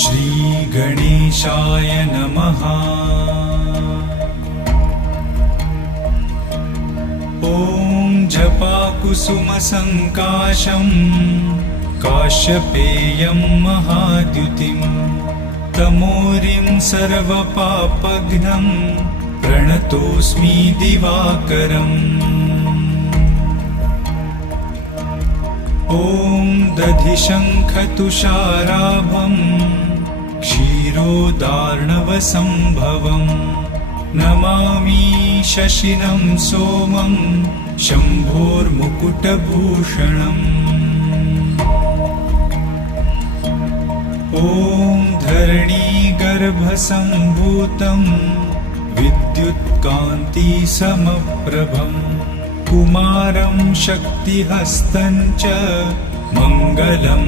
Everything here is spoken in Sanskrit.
श्रीगणेशाय नमः। ॐ जपाकुसुमसङ्काशं काश्यपेयं महाद्युतिं तमोरिं सर्वपापघ्नं प्रणतोऽस्मि दिवाकरम्। ॐ दधिशङ्खतुषाराभं क्षीरोदार्णवसम्भवम् नमामि शशिनं सोमं शम्भोर्मुकुटभूषणम्। ॐ धरणीगर्भसम्भूतं विद्युत्कान्तिसमप्रभम् कुमारं शक्तिहस्तं च मङ्गलं